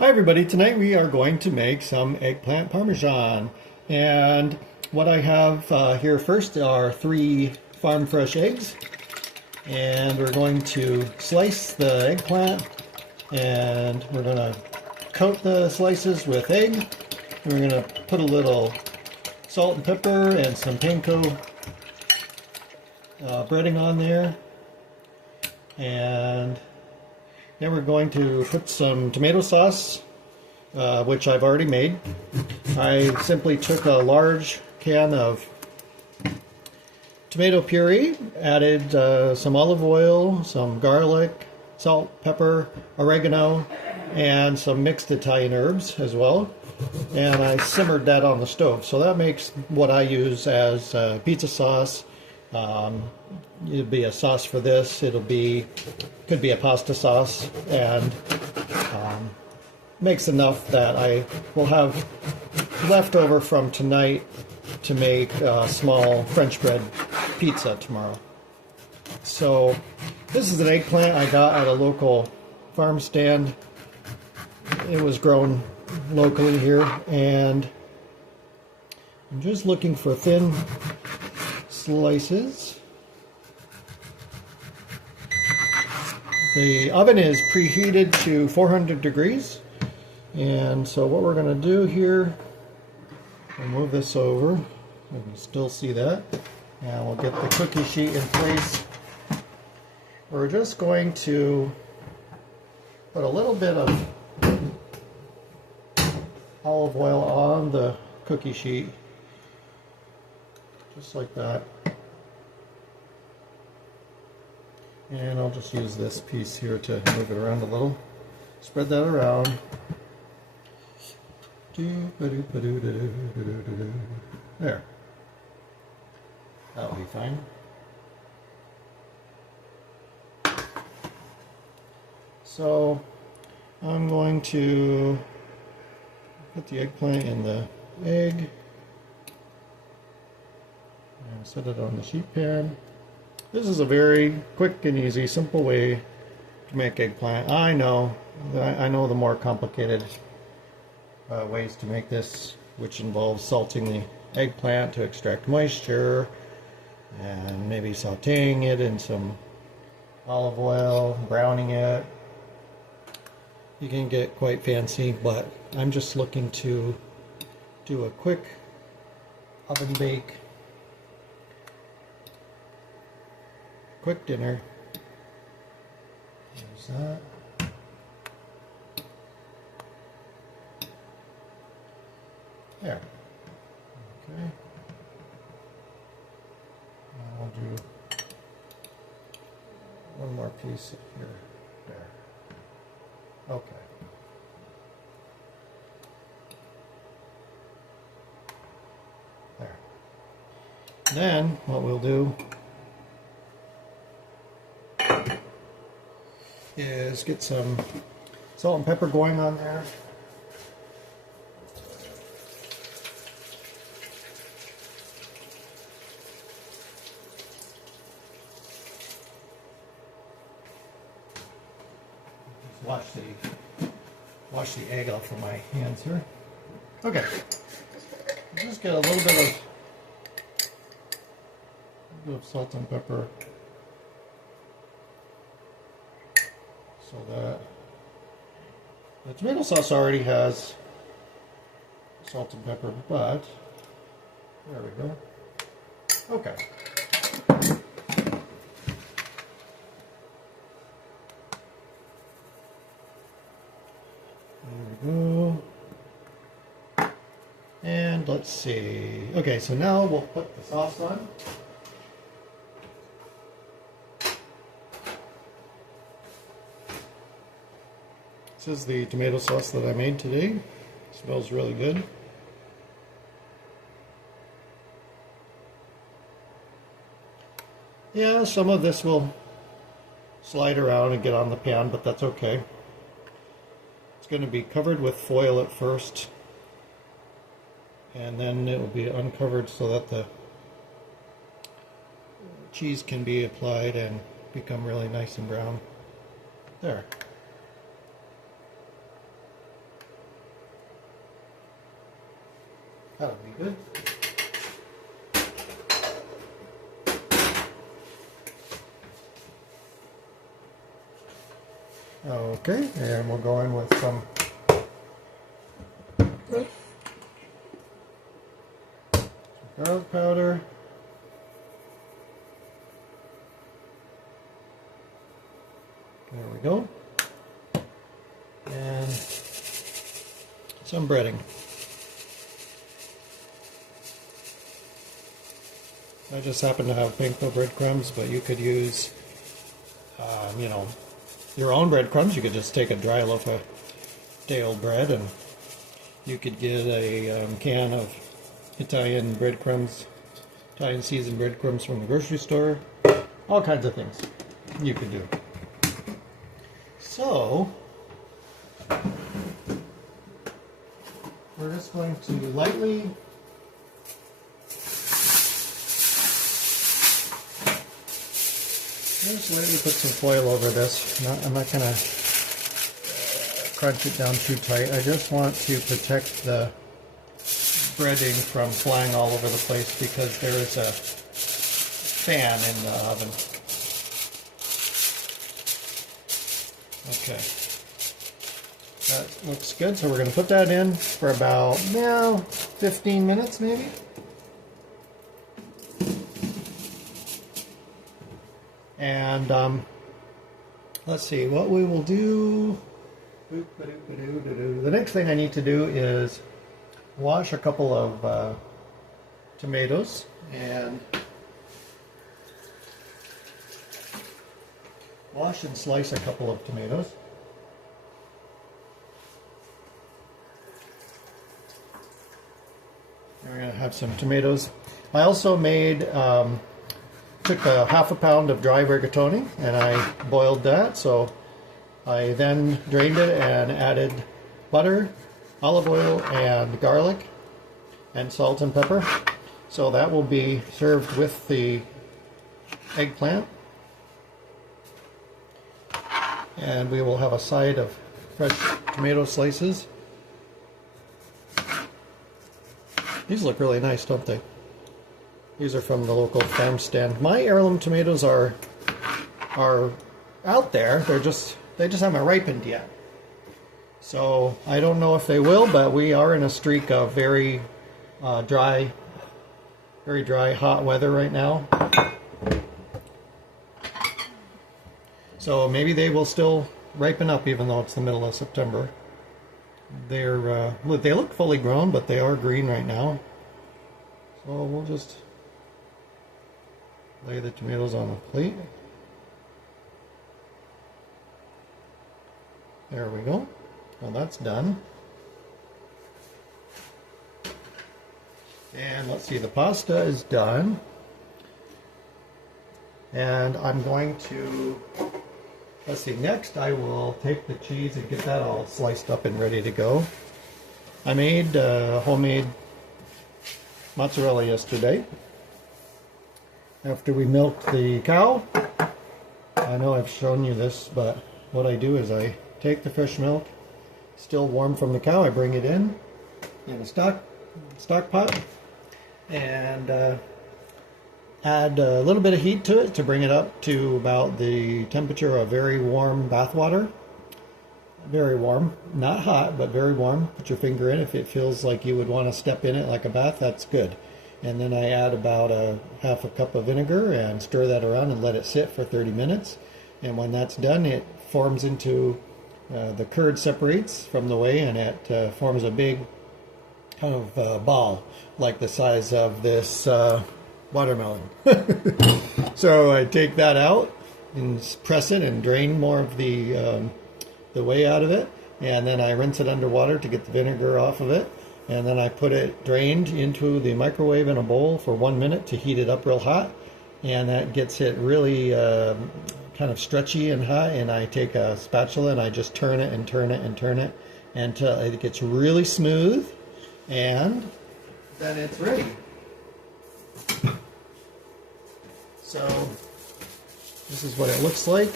Hi everybody, tonight we are going to make some eggplant parmesan. And what I have here first are 3 farm fresh eggs. And we're going to slice the eggplant and we're going to coat the slices with egg. And we're going to put a little salt and pepper and some panko breading on there. And then we're going to put some tomato sauce, which I've already made. I simply took a large can of tomato puree, added some olive oil, some garlic, salt, pepper, oregano, and some mixed Italian herbs as well. And I simmered that on the stove. So that makes what I use as pizza sauce. It'll be a sauce for this. Could be a pasta sauce, and makes enough that I will have leftover from tonight to make a small French bread pizza tomorrow. So this is an eggplant I got at a local farm stand. It was grown locally here, and I'm just looking for thin slices. The oven is preheated to 400 degrees, and so what we're going to do here, we'll move this over. We can still see that, and we'll get the cookie sheet in place. We're just going to put a little bit of olive oil on the cookie sheet, just like that. And I'll just use this piece here to move it around a little. Spread that around. There. That'll be fine. So I'm going to put the eggplant in the egg and set it on the sheet pan. This is a very quick and easy, simple way to make eggplant. I know the more complicated ways to make this, which involves salting the eggplant to extract moisture, and maybe sauteing it in some olive oil, browning it. You can get quite fancy, but I'm just looking to do a quick oven bake. Quick dinner. There's that. There. Okay. And I'll do one more piece here. There. Okay. There. Then what we'll do is get some salt and pepper going on there. Wash the egg off of my hands here. Okay. Just get a little bit of salt and pepper, so that the tomato sauce already has salt and pepper, but there we go. Okay. There we go. And let's see. Okay, so now we'll put the sauce on. This is the tomato sauce that I made today. It smells really good. Yeah, some of this will slide around and get on the pan, but that's okay. It's going to be covered with foil at first, and then it will be uncovered so that the cheese can be applied and become really nice and brown. There. That'll be good. Okay, and we'll go in with some garlic powder. There we go. And some breading. I just happen to have panko breadcrumbs, but you could use, you know, your own breadcrumbs. You could just take a dry loaf of day-old bread, and you could get a can of Italian breadcrumbs, Italian seasoned breadcrumbs from the grocery store. All kinds of things you could do. So, we're just going to lightly put some foil over this. I'm not going to crunch it down too tight. I just want to protect the breading from flying all over the place because there is a fan in the oven. Okay, that looks good. So we're going to put that in for about 15 minutes maybe. And let's see what we will do. The next thing I need to do is wash a couple of tomatoes and wash and slice a couple of tomatoes. We're going to have some tomatoes. I also made, took a half a pound of dry rigatoni and I boiled that. So I then drained it and added butter, olive oil, and garlic, and salt and pepper. So that will be served with the eggplant. And we will have a side of fresh tomato slices. These look really nice, don't they? These are from the local farm stand. My heirloom tomatoes are out there. They just haven't ripened yet. So I don't know if they will, but we are in a streak of very dry, hot weather right now. So maybe they will still ripen up even though it's the middle of September. They look fully grown, but they are green right now. So we'll just lay the tomatoes on a plate. There we go. Well, that's done. And let's see, the pasta is done. And I'm going to, let's see, next I will take the cheese and get that all sliced up and ready to go. I made homemade mozzarella yesterday after we milked the cow. I know I've shown you this, but what I do is I take the fresh milk, still warm from the cow, I bring it in a stock pot and add a little bit of heat to it to bring it up to about the temperature of very warm bath water. Very warm, not hot, but very warm. Put your finger in. If it feels like you would want to step in it like a bath, that's good. And then I add about half a cup of vinegar and stir that around and let it sit for 30 minutes. And when that's done, it forms into, the curd separates from the whey and it forms a big kind of ball like the size of this watermelon. So I take that out and press it and drain more of the whey out of it, and then I rinse it underwater to get the vinegar off of it, and then I put it drained into the microwave in a bowl for 1 minute to heat it up real hot, and that gets it really kind of stretchy and hot, and I take a spatula and I just turn it and turn it and turn it until it gets really smooth, and then it's ready. So this is what it looks like.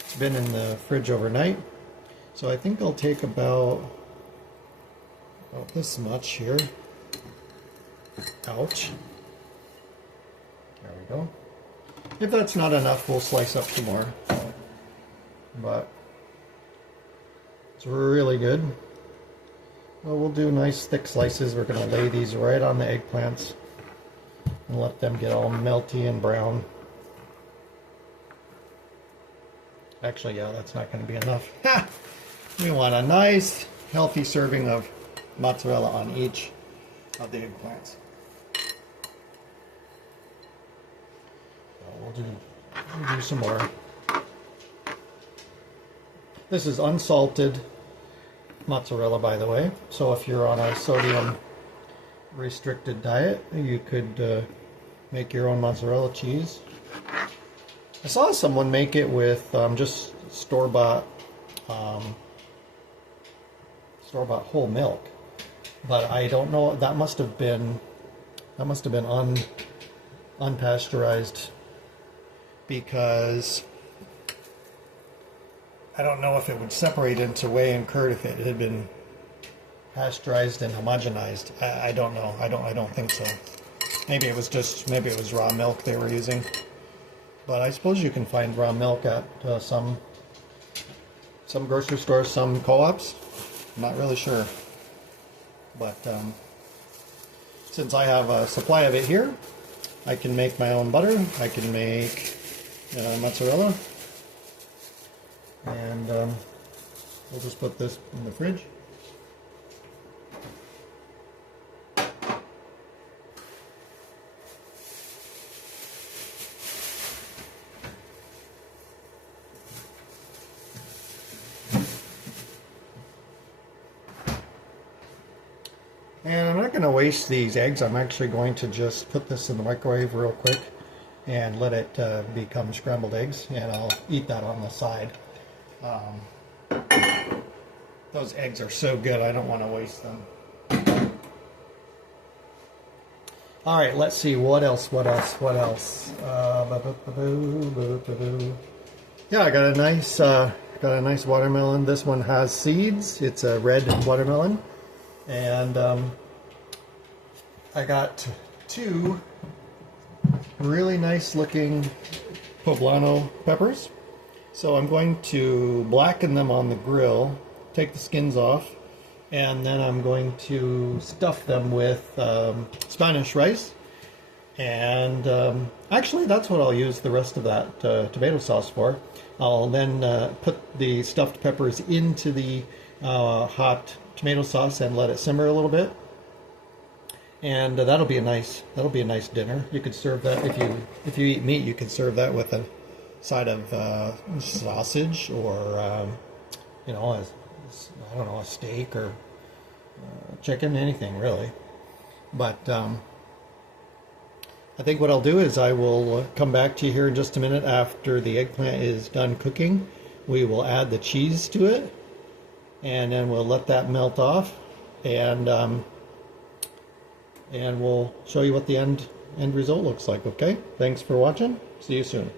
It's been in the fridge overnight. So I think I'll take about this much here. Ouch. There we go. If that's not enough, we'll slice up some more. But it's really good. Well, we'll do nice thick slices. We're going to lay these right on the eggplants and let them get all melty and brown. Actually, yeah, that's not going to be enough. Ha! We want a nice, healthy serving of mozzarella on each of the eggplants. So we'll do some more. This is unsalted mozzarella, by the way. So if you're on a sodium restricted diet, you could make your own mozzarella cheese. I saw someone make it with just store-bought whole milk, but I don't know. That must have been unpasteurized, because I don't know if it would separate into whey and curd if it had been pasteurized and homogenized. I don't know. I don't think so. Maybe it was raw milk they were using. But I suppose you can find raw milk at some grocery stores, some co-ops. I'm not really sure. But since I have a supply of it here, I can make my own butter. I can make mozzarella. And we'll just put this in the fridge. And I'm not going to waste these eggs. I'm actually going to just put this in the microwave real quick and let it become scrambled eggs, and I'll eat that on the side. Those eggs are so good, I don't want to waste them. All right, let's see, what else? Yeah, I got a nice watermelon. This one has seeds. It's a red watermelon. And I got two really nice looking poblano peppers. So I'm going to blacken them on the grill, take the skins off, and then I'm going to stuff them with Spanish rice. And actually that's what I'll use the rest of that tomato sauce for. I'll then put the stuffed peppers into the hot tomato sauce and let it simmer a little bit, and that'll be a nice dinner. You could serve that if you eat meat. You could serve that with a side of sausage, or I don't know, a steak or chicken, anything really. But I think what I'll do is I will come back to you here in just a minute after the eggplant is done cooking. We will add the cheese to it, and then we'll let that melt off, and we'll show you what the end result looks like. Okay, thanks for watching. See you soon.